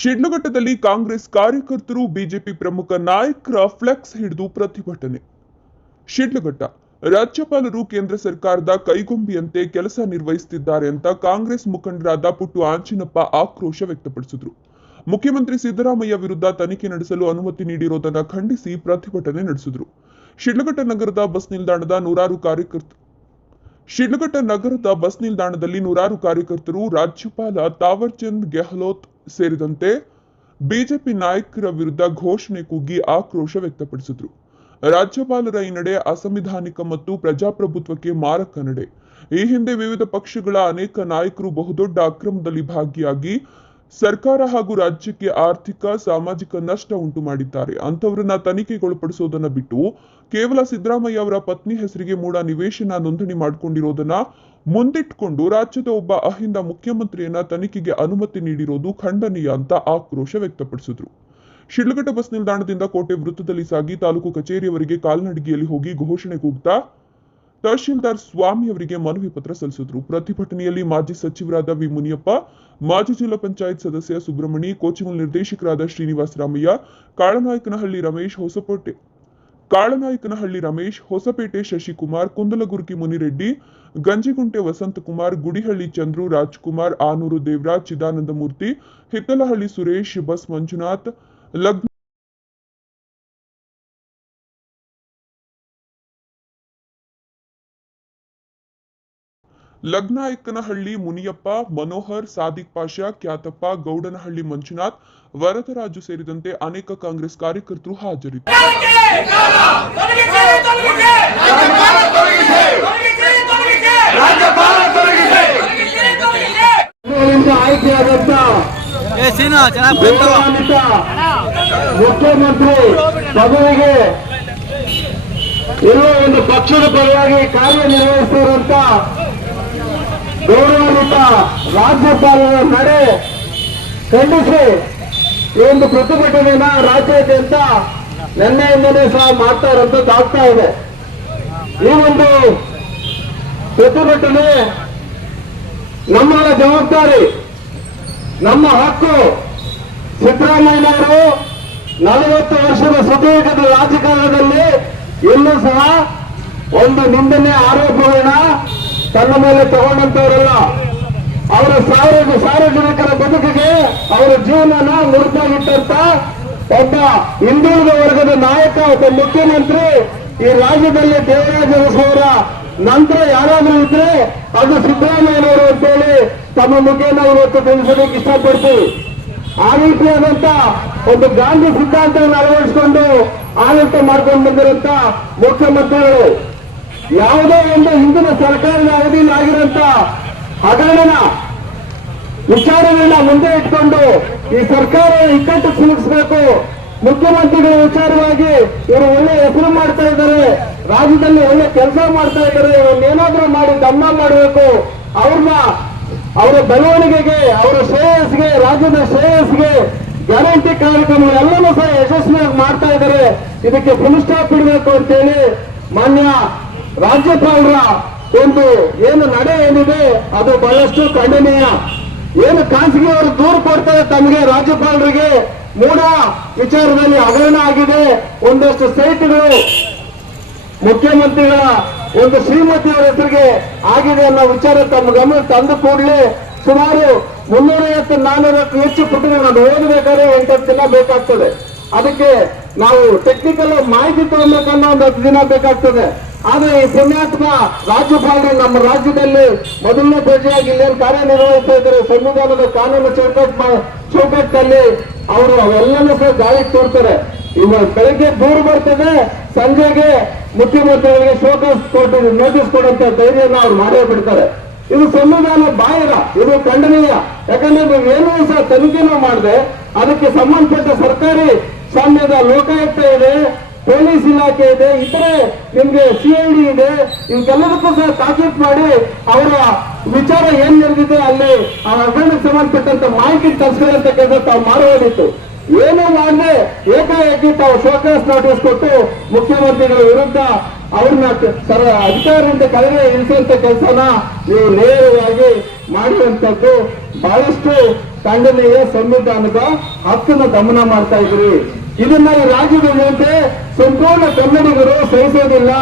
ಶಿಡ್ಲಘಟ್ಟದಲ್ಲಿ ಕಾಂಗ್ರೆಸ್ ಕಾರ್ಯಕರ್ತರು, ಬಿಜೆಪಿ ಪ್ರಮುಖ ನಾಯಕರ ಫ್ಲೆಕ್ಸ್ ಹಿಡಿದು ಪ್ರತಿಭಟನೆ. ಶಿಡ್ಲಘಟ್ಟ ರಾಜ್ಯಪಾಲರು ಕೇಂದ್ರ ಸರ್ಕಾರದ ಕೈಗೊಂಬಿಯಂತೆ ಕೆಲಸ ನಿರ್ವಹಿಸುತ್ತಿದ್ದಾರೆ ಅಂತ ಕಾಂಗ್ರೆಸ್ ಮುಖಂಡರಾದ ಪುಟ್ಟು ಆಂಚಿನಪ್ಪ ಆಕ್ರೋಶ ವ್ಯಕ್ತಪಡಿಸಿದರು. ಮುಖ್ಯಮಂತ್ರಿ ಸಿದ್ದರಾಮಯ್ಯ ವಿರುದ್ಧ ತನಿಖೆ ನಡೆಸಲು ಅನುಮತಿ ನೀಡಿರುವುದನ್ನು ಖಂಡಿಸಿ ಪ್ರತಿಭಟನೆ ನಡೆಸಿದರು. ಶಿಡ್ಲಘಟ್ಟ ನಗರದ ಬಸ್ ನಿಲ್ದಾಣದ ನೂರಾರು ಕಾರ್ಯಕರ್ತರು ಶಿಡ್ಲಘಟ್ಟ ನಗರದ ಬಸ್ ನಿಲ್ದಾಣದಲ್ಲಿ ನೂರಾರು ಕಾರ್ಯಕರ್ತರು, ರಾಜ್ಯಪಾಲ ತಾವರ್ಚಂದ್ ಗೆಹ್ಲೋಟ್ ಸೇರಿದಂತೆ ಬಿಜೆಪಿ ನಾಯಕರ ವಿರುದ್ಧ ಘೋಷಣೆ ಕೂಗಿ ಆಕ್ರೋಶ ವ್ಯಕ್ತಪಡಿಸಿದ್ರು. ರಾಜ್ಯಪಾಲರ ಈ ನಡೆ ಅಸಂವಿಧಾನಿಕ ಮತ್ತು ಪ್ರಜಾಪ್ರಭುತ್ವಕ್ಕೆ ಮಾರಕ ನಡೆ. ಈ ಹಿಂದೆ ವಿವಿಧ ಪಕ್ಷಗಳ ಅನೇಕ ನಾಯಕರು ಬಹುದೊಡ್ಡ ಅಕ್ರಮದಲ್ಲಿ ಭಾಗಿಯಾಗಿ ಸರ್ಕಾರ ಹಾಗೂ ರಾಜ್ಯಕ್ಕೆ ಆರ್ಥಿಕ, ಸಾಮಾಜಿಕ ನಷ್ಟ ಉಂಟು ಮಾಡಿದ್ದಾರೆ. ಅಂತವರನ್ನ ತನಿಖೆಗೊಳಪಡಿಸೋದನ್ನ ಬಿಟ್ಟು ಕೇವಲ ಸಿದ್ದರಾಮಯ್ಯ ಅವರ ಪತ್ನಿ ಹೆಸರಿಗೆ ಮೂಡ ನಿವೇಶನ ನೋಂದಣಿ ಮಾಡಿಕೊಂಡಿರೋದನ್ನ ಮುಂದಿಟ್ಕೊಂಡು ರಾಜ್ಯದ ಒಬ್ಬ ಅಹಿಂದ ಮುಖ್ಯಮಂತ್ರಿಯನ್ನ ತನಿಖೆಗೆ ಅನುಮತಿ ನೀಡಿರೋದು ಖಂಡನೀಯ ಅಂತ ಆಕ್ರೋಶ ವ್ಯಕ್ತಪಡಿಸಿದ್ರು. ಶಿಡ್ಲಘಟ್ಟ ಬಸ್ ನಿಲ್ದಾಣದಿಂದ ಕೋಟೆ ವೃತ್ತದಲ್ಲಿ ಸಾಗಿ ತಾಲೂಕು ಕಚೇರಿಯವರಿಗೆ ಕಾಲ್ನಡಿಗೆಯಲ್ಲಿ ಹೋಗಿ ಘೋಷಣೆ ಕೂಗ್ತಾ ತಹಶೀಲ್ದಾರ್ ಸ್ವಾಮಿ ಅವರಿಗೆ ಮನವಿ ಪತ್ರ ಸಲ್ಲಿಸಿದ್ರು. ಪ್ರತಿಭಟನೆಯಲ್ಲಿ ಮಾಜಿ ಸಚಿವರಾದ ವಿ ಮುನಿಯಪ್ಪ, ಮಾಜಿ ಜಿಲ್ಲಾ ಪಂಚಾಯತ್ ಸದಸ್ಯ ಸುಬ್ರಹ್ಮಣಿ, ಕೋಚಿಮಲ್ ನಿರ್ದೇಶಕರಾದ ಶ್ರೀನಿವಾಸ ರಾಮಯ್ಯ, ಕಾಳನಾಯಕನಹಳ್ಳಿ ರಮೇಶ್ ಹೊಸಪೇಟೆ ಕಾಳನಾಯಕನಹಳ್ಳಿ ರಮೇಶ್ ಹೊಸಪೇಟೆ ಶಶಿಕುಮಾರ್ ಕುಂದಲಗುರ್ಕಿ ಮುನಿರೆಡ್ಡಿ ಗಂಜಿಗುಂಟೆ ವಸಂತಕುಮಾರ್ ಗುಡಿಹಳ್ಳಿ ಚಂದ್ರು ರಾಜ್ಕುಮಾರ್ ಆನೂರು ದೇವರಾಜ್ ಚಿದಾನಂದಮೂರ್ತಿ ಹಿತ್ತಲಹಳ್ಳಿ ಸುರೇಶ್ ಬಸ್ ಮಂಜುನಾಥ್ ಲಗ್ನ ಲಗ್ನಾಯಕನಹಳ್ಳಿ ಮುನಿಯಪ್ಪ ಮನೋಹರ್ ಸಾದಿಕ್ ಪಾಷಾ ಖ್ಯಾತಪ್ಪ ಗೌಡನಹಳ್ಳಿ ಮಂಜುನಾಥ್ ವರದರಾಜು ಸೇರಿದಂತೆ ಅನೇಕ ಕಾಂಗ್ರೆಸ್ ಕಾರ್ಯಕರ್ತರು ಹಾಜರಿದ್ದರು ಮುಖ್ಯಮಂತ್ರಿ ಒಂದು ಪಕ್ಷದ ಪರವಾಗಿ ಕಾರ್ಯನಿರ್ವಹಿಸಿರುವಂತ ಗೌರವಾನ್ವಿತ ರಾಜ್ಯಪಾಲರ ನಡೆ ಖಂಡಿಸಿ ಈ ಒಂದು ಪ್ರತಿಭಟನೆಯನ್ನ ರಾಜ್ಯಾದ್ಯಂತ ನಿನ್ನೆಯಿಂದಲೇ ಸಹ ಮಾಡ್ತಾ ಆಗ್ತಾ ಇದೆ. ಈ ಒಂದು ಪ್ರತಿಭಟನೆ ನಮ್ಮಗಳ ಜವಾಬ್ದಾರಿ, ನಮ್ಮ ಹಕ್ಕು. ಸಿದ್ದರಾಮಯ್ಯನವರು ನಲವತ್ತು ವರ್ಷದ ಸುದೀರ್ಘದ ರಾಜಕಾರಣದಲ್ಲಿ ಇನ್ನೂ ಸಹ ಒಂದು ನಿಂದನೆ, ಆರೋಪಗಳನ್ನ ತನ್ನ ಮೇಲೆ ತಗೊಂಡಂತವರಲ್ಲ. ಅವರ ಸಾರ್ವಜನಿಕ ಸಾರ್ವಜನಿಕರ ಬದುಕಿಗೆ ಅವರ ಜೀವನನ ಮುರುಪಾಗಿಟ್ಟಂತ ಒಬ್ಬ ಹಿಂದುಳಿದ ವರ್ಗದ ನಾಯಕ, ಒಬ್ಬ ಮುಖ್ಯಮಂತ್ರಿ ಈ ರಾಜ್ಯದಲ್ಲಿ ದೇವರಾಜ ಅವರ ನಂತರ ಯಾರಾದರೂ ಇದ್ರೆ ಅದು ಸಿದ್ದರಾಮಯ್ಯನವರು ಅಂತೇಳಿ ತಮ್ಮ ಮುಖೇನ ಇವತ್ತು ತಿಳಿಸಲಿಕ್ಕೆ ಇಷ್ಟಪಡ್ತೀವಿ. ಆ ರೀತಿಯಾದಂತ ಒಂದು ಗಾಂಧಿ ಸಿದ್ಧಾಂತವನ್ನು ಅಳವಡಿಸಿಕೊಂಡು ಆಡಳಿತ ಮಾಡ್ಕೊಂಡು ಬಂದಿರುವಂತ ಮುಖ್ಯಮಂತ್ರಿಗಳು. ಯಾವುದೋ ಒಂದು ಹಿಂದಿನ ಸರ್ಕಾರದ ಅವಧಿಯಲ್ಲಿ ಆಗಿರುವಂತ ಹಗರಣನ ವಿಚಾರಗಳನ್ನ ಮುಂದೆ ಇಟ್ಕೊಂಡು ಈ ಸರ್ಕಾರ ಇಕ್ಕಟ್ಟು ಸಿಲುಕಿಸಬೇಕು ಮುಖ್ಯಮಂತ್ರಿಗಳ ವಿಚಾರವಾಗಿ ಇವರು ಒಳ್ಳೆ ಹೆಸರು ಮಾಡ್ತಾ ಇದ್ದಾರೆ. ರಾಜ್ಯದಲ್ಲಿ ಒಳ್ಳೆ ಕೆಲಸ ಮಾಡ್ತಾ ಇದ್ದಾರೆ. ಏನಾದ್ರೂ ಮಾಡಿ ದಮ್ಮ ಮಾಡಬೇಕು. ಅವ್ರನ್ನ ಅವರ ಬೆಳವಣಿಗೆಗೆ, ಅವರ ಶ್ರೇಯಸ್ಗೆ ರಾಜ್ಯದ ಶ್ರೇಯಸ್ಗೆ ಗ್ಯಾರಂಟಿ ಕಾರ್ಯಕ್ರಮಗಳೆಲ್ಲವೂ ಸಹ ಯಶಸ್ವಿಯಾಗಿ ಮಾಡ್ತಾ ಇದ್ದಾರೆ. ಇದಕ್ಕೆ ಫುಲ್ ಸ್ಟಾಪ್ ಇಡಬೇಕು ಅಂತೇಳಿ ಮಾನ್ಯ ರಾಜ್ಯಪಾಲರ ಒಂದು ಏನು ನಡೆ ಏನಿದೆ, ಅದು ಬಹಳಷ್ಟು ಖಂಡನೀಯ. ಏನು ಖಾಸಗಿ ಅವರು ದೂರು ಕೊಡ್ತಾರೆ ತಮಗೆ ರಾಜ್ಯಪಾಲರಿಗೆ, ಮೂಢ ವಿಚಾರದಲ್ಲಿ ಹಗರಣ ಆಗಿದೆ. ಒಂದಷ್ಟು ಸೈಟ್ಗಳು ಮುಖ್ಯಮಂತ್ರಿಗಳ ಒಂದು ಶ್ರೀಮತಿಯವರ ಹೆಸರಿಗೆ ಆಗಿದೆ ಅನ್ನೋ ವಿಚಾರ ತಮ್ಮ ಗಮನ ತಂದು ಕೂಡಲೇ. ಸುಮಾರು ಮುನ್ನೂರೈವತ್ತು ನಾನ್ನೂರಕ್ಕೂ ಹೆಚ್ಚು ಪುಟಗಳನ್ನು ಓದಬೇಕಾದ್ರೆ ಎಂಟತ್ತು ದಿನ ಬೇಕಾಗ್ತದೆ. ಅದಕ್ಕೆ ನಾವು ಟೆಕ್ನಿಕಲ್ ಮಾಹಿತಿ ತಗೊಳ್ಬೇಕನ್ನೋ ಒಂದು ಹತ್ತು ದಿನ ಬೇಕಾಗ್ತದೆ. ಆದ್ರೆ ಈ ಪುಣ್ಯಾತ್ಮ ರಾಜ್ಯಪಾಲರು ನಮ್ಮ ರಾಜ್ಯದಲ್ಲಿ ಮೊದಲನೇ ಪ್ರಜೆಯಾಗಿ ಇಲ್ಲೇನು ಕಾರ್ಯನಿರ್ವಹಿಸ್ತಾ ಇದ್ದಾರೆ. ಸಂವಿಧಾನದ ಕಾನೂನು ಚೌಕಟ್ ಚೌಕಟ್ಟಲ್ಲಿ ಅವರು ಅವೆಲ್ಲನೂ ಸಹ ಗಾಳಿ ತೋರ್ತಾರೆ. ಇವಾಗ ಬೆಳಗ್ಗೆ ದೂರು ಬರ್ತದೆ, ಸಂಜೆಗೆ ಮುಖ್ಯಮಂತ್ರಿಗಳಿಗೆ ಶೋಕಾಸ್ ಕೊಟ್ಟು ನೋಟಿಸ್ ಕೊಡುವಂತ ಧೈರ್ಯನ ಅವ್ರು ಮಾಡೇ ಬಿಡ್ತಾರೆ. ಇದು ಸಂವಿಧಾನ ಬಾಹಿರ, ಇದು ಖಂಡನೀಯ. ಯಾಕಂದ್ರೆ ನೀವು ಏನೂ ಸಹ ತನಿಖೆನೂ ಮಾಡಿದೆ, ಅದಕ್ಕೆ ಸಂಬಂಧಪಟ್ಟ ಸರ್ಕಾರಿ ಸ್ವಾಮ್ಯದ ಲೋಕಾಯುಕ್ತ ಇದೆ. ಪೊಲೀಸ್ ಇಲಾಖೆ ಇದೆ, ಇತರೆ ನಿಮ್ಗೆ ಸಿ ಐ ಡಿ ಇದೆ ಇವಕ್ಕೆಲ್ಲದಕ್ಕೂ ಸಹ ತಾಕೀತ್ ಮಾಡಿ ಅವರ ವಿಚಾರ ಏನ್ ನಡೆದಿದೆ ಅಲ್ಲಿ, ಆ ಹಗರಣಕ್ಕೆ ಸಂಬಂಧಪಟ್ಟಂತ ಮಾಹಿತಿ ತರಿಸ್ಕೊಳ್ಳತಕ್ಕಂಥ ತಾವು ಮಾಡಬೇಕಿತ್ತು ಏನೂ ಮಾಡದೆ, ಏಕಾಏಕಿ ತಾವು ಶೋಕಾಸ್ ನೋಟಿಸ್ ಕೊಟ್ಟು ಮುಖ್ಯಮಂತ್ರಿಗಳ ವಿರುದ್ಧ ಅವ್ರನ್ನ ಸರ ಅಧಿಕಾರದಿಂದ ಕಳೆದ ಇಳಿಸುವಂತ ಕೆಲಸನ ನೀವು ನೇರವಾಗಿ ಮಾಡುವಂತದ್ದು ಬಹಳಷ್ಟು ಖಂಡನೀಯ ಸಂವಿಧಾನದ ಹಕ್ಕನ್ನು ಗಮನ ಮಾಡ್ತಾ ಇದ್ರಿ ಇದನ್ನ ಈ ರಾಜ್ಯದ ಜನತೆ ಸಂಪೂರ್ಣ ಕನ್ನಡಿಗರು ಸಹಿಸೋದಿಲ್ಲ.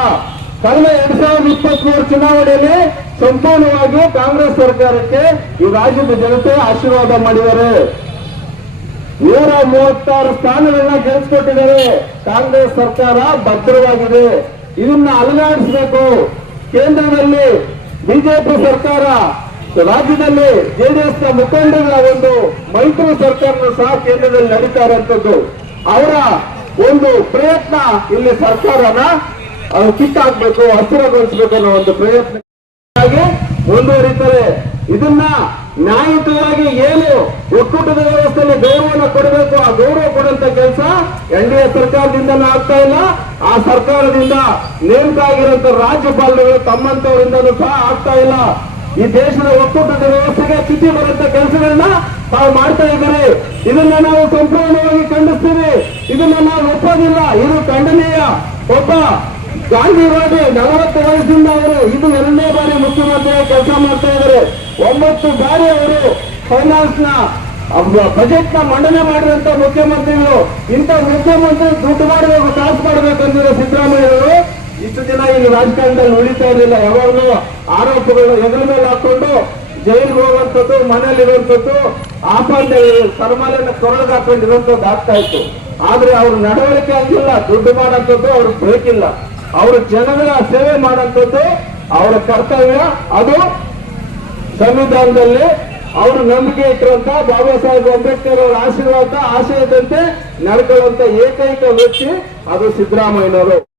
ಕಳೆದ ಎರಡ್ ಸಾವಿರದ ಇಪ್ಪತ್ತ್ ಮೂರು ಚುನಾವಣೆಯಲ್ಲಿ ಸಂಪೂರ್ಣವಾಗಿ ಕಾಂಗ್ರೆಸ್ ಸರ್ಕಾರಕ್ಕೆ ಈ ರಾಜ್ಯದ ಜನತೆ ಆಶೀರ್ವಾದ ಮಾಡಿದ್ದಾರೆ. ನೂರ ಮೂವತ್ತಾರು ಸ್ಥಾನಗಳನ್ನ ಗೆಲ್ಸ್ಕೊಟ್ಟಿದ್ದಾರೆ. ಕಾಂಗ್ರೆಸ್ ಸರ್ಕಾರ ಭದ್ರವಾಗಿದೆ. ಇದನ್ನ ಅಲುಗಾಡಿಸಬೇಕು. ಕೇಂದ್ರದಲ್ಲಿ ಬಿಜೆಪಿ ಸರ್ಕಾರ, ರಾಜ್ಯದಲ್ಲಿ ಜೆಡಿಎಸ್ನ ಮುಖಂಡಗಳ ಒಂದು ಮೈತ್ರಿ ಸರ್ಕಾರ ಸಹ ಕೇಂದ್ರದಲ್ಲಿ ನಡೀತಾ ಇರುವಂತದ್ದು. ಅವರ ಒಂದು ಪ್ರಯತ್ನ ಇಲ್ಲಿ ಸರ್ಕಾರನ ಕಿತ್ತಾಕ್ಬೇಕು ಹಸಿರಗೊಳಿಸಬೇಕು ಅನ್ನೋ ಒಂದು ಪ್ರಯತ್ನ. ಮುಂದುವರಿತಾರೆ ಇದನ್ನ ನ್ಯಾಯಯುತವಾಗಿ ಏನು ಒಕ್ಕೂಟದ ವ್ಯವಸ್ಥೆಯಲ್ಲಿ ಗೌರವನ ಕೊಡಬೇಕು, ಆ ಗೌರವ ಕೊಡುವಂತ ಕೆಲಸ ಎನ್ ಡಿ ಎ ಸರ್ಕಾರದಿಂದನೂ ಆಗ್ತಾ ಇಲ್ಲ. ಆ ಸರ್ಕಾರದಿಂದ ನೇಮಕ ಆಗಿರುವಂತ ರಾಜ್ಯಪಾಲರುಗಳು ತಮ್ಮಂತವರಿಂದನೂ ಸಹ ಆಗ್ತಾ ಇಲ್ಲ. ಈ ದೇಶದ ಒಕ್ಕೂಟದ ವ್ಯವಸ್ಥೆಗೆ ಚ್ಯುತಿ ಬರುವಂತ ಕೆಲಸಗಳನ್ನ ತಾವು ಮಾಡ್ತಾ ಇದ್ದಾರೆ. ಇದನ್ನ ನಾವು ಸಂಪೂರ್ಣವಾಗಿ ಖಂಡಿಸ್ತೀವಿ. ಇದನ್ನ ನಾವು ಒಪ್ಪೋದಿಲ್ಲ ಇದು ಖಂಡನೀಯ. ಒಬ್ಬ ಗಾಂಧಿವಾದಿ ನಲವತ್ತು ವಯಸ್ಸಿಂದ ಅವರು ಇದು ಎರಡನೇ ಬಾರಿ ಮುಖ್ಯಮಂತ್ರಿ ಕೆಲಸ ಮಾಡ್ತಾ ಇದ್ದಾರೆ. ಒಂಬತ್ತು ಬಾರಿ ಅವರು ಫೈನಾನ್ಸ್ನ ಬಜೆಟ್ನ ಮಂಡನೆ ಮಾಡಿದಂತ ಮುಖ್ಯಮಂತ್ರಿಗಳು, ಇಂಥ ಮುಖ್ಯಮಂತ್ರಿ ದುಡ್ಡು ಮಾಡಬೇಕು ಕಾಸು ಮಾಡಬೇಕಂದಿರೋ ಸಿದ್ದರಾಮಯ್ಯವರು ಇಷ್ಟು ದಿನ ಈ ರಾಜಕಾರಣದಲ್ಲಿ ಉಳಿತಾ ಇರಲಿಲ್ಲ. ಯಾವಾಗಲೂ ಆರೋಪಗಳು ಎದುರ ಮೇಲೆ ಹಾಕೊಂಡು ಜೈಲಿಗೆ ಹೋಗುವಂಥದ್ದು ಮನೇಲಿ ಇರುವಂಥದ್ದು ಆಪಾದ ಸನ್ಮಾನ ಕೊರಳಿಗೆ ಹಾಕೊಂಡಿರುವಂಥದ್ದು ಆಗ್ತಾ ಇತ್ತು. ಆದ್ರೆ ಅವ್ರ ನಡವಳಿಕೆ ಆಗಿಲ್ಲ, ದುಡ್ಡು ಮಾಡೋಂಥದ್ದು ಅವ್ರ ಬೇಕಿಲ್ಲ. ಅವ್ರ ಜನಗಳ ಸೇವೆ ಮಾಡೋಂಥದ್ದು ಅವರ ಕರ್ತವ್ಯ. ಅದು ಸಂವಿಧಾನದಲ್ಲಿ ಅವರು ನಂಬಿಕೆ ಇಟ್ಟಿರುವಂತ ಬಾಬಾ ಸಾಹೇಬ್ ಅಂಬೇಡ್ಕರ್ ಅವರ ಆಶೀರ್ವಾದ, ಆಶಯದಂತೆ ನಡ್ಕೊಳ್ಳುವಂತ ಏಕೈಕ ವ್ಯಕ್ತಿ ಅದು ಸಿದ್ದರಾಮಯ್ಯನವರು.